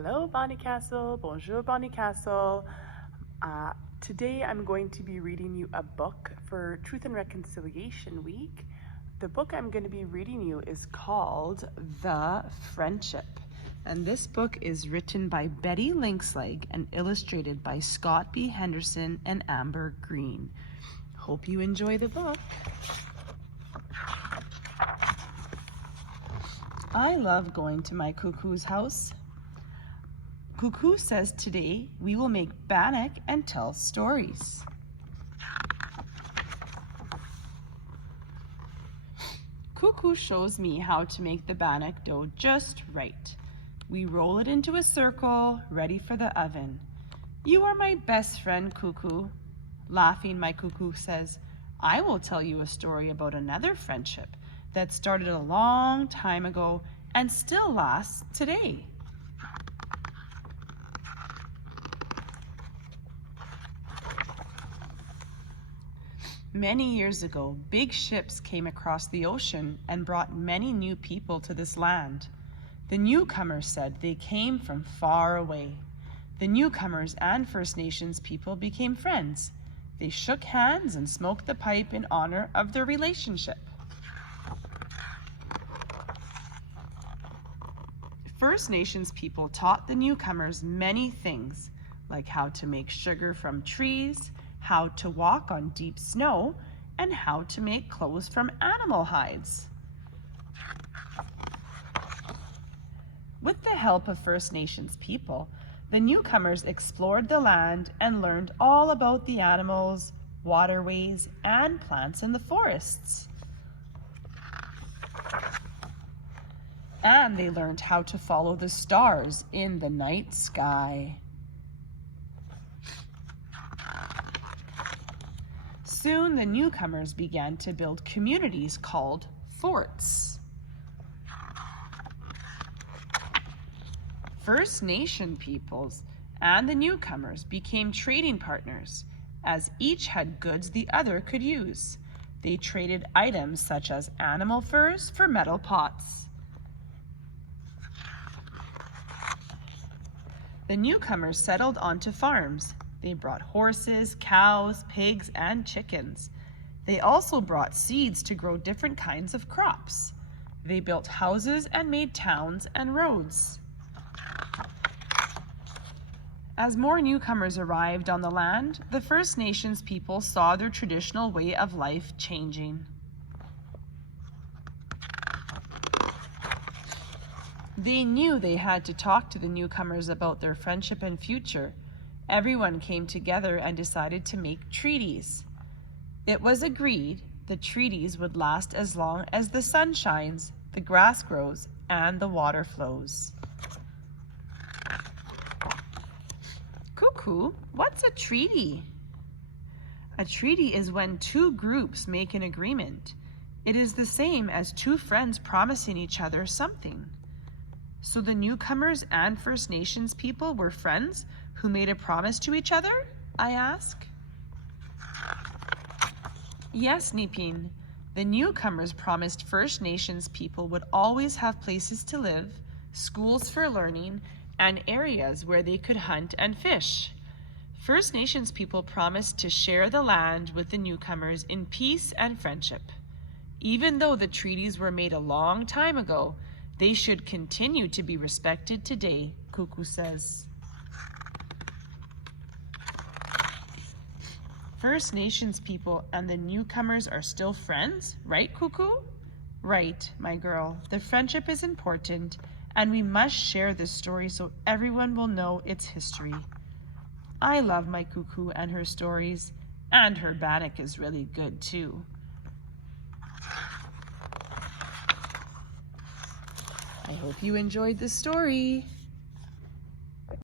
Hello, Bonnycastle. Bonjour, Bonnycastle. Today I'm going to be reading you a book for Truth and Reconciliation Week. The book I'm going to be reading you is called The Friendship. And this book is written by Betty Linksleg and illustrated by Scott B. Henderson and Amber Green. Hope you enjoy the book. I love going to my cuckoo's house. Cuckoo says today we will make bannock and tell stories. Cuckoo shows me how to make the bannock dough just right. We roll it into a circle, ready for the oven. You are my best friend, Cuckoo. Laughing, my cuckoo says, I will tell you a story about another friendship that started a long time ago and still lasts today. Many years ago, big ships came across the ocean and brought many new people to this land. The newcomers said they came from far away. The newcomers and First Nations people became friends. They shook hands and smoked the pipe in honor of their relationship. First Nations people taught the newcomers many things, like how to make sugar from trees, how to walk on deep snow, and how to make clothes from animal hides. With the help of First Nations people, the newcomers explored the land and learned all about the animals, waterways, and plants in the forests. And they learned how to follow the stars in the night sky. Soon the newcomers began to build communities called forts. First Nation peoples and the newcomers became trading partners, as each had goods the other could use. They traded items such as animal furs for metal pots. The newcomers settled onto farms. They brought horses, cows, pigs, and chickens. They also brought seeds to grow different kinds of crops. They built houses and made towns and roads. As more newcomers arrived on the land, the First Nations people saw their traditional way of life changing. They knew they had to talk to the newcomers about their friendship and future. Everyone came together and decided to make treaties. It was agreed the treaties would last as long as the sun shines, the grass grows, and the water flows. Cuckoo, what's a treaty? A treaty is when two groups make an agreement. It is the same as two friends promising each other something. So the newcomers and First Nations people were friends who made a promise to each other? I ask. Yes, Nipin. The newcomers promised First Nations people would always have places to live, schools for learning, and areas where they could hunt and fish. First Nations people promised to share the land with the newcomers in peace and friendship. Even though the treaties were made a long time ago, they should continue to be respected today, Cuckoo says. First Nations people and the newcomers are still friends, right, Cuckoo? Right, my girl. The friendship is important, and we must share this story so everyone will know its history. I love my Cuckoo and her stories, and her bannock is really good too. I hope you enjoyed the story.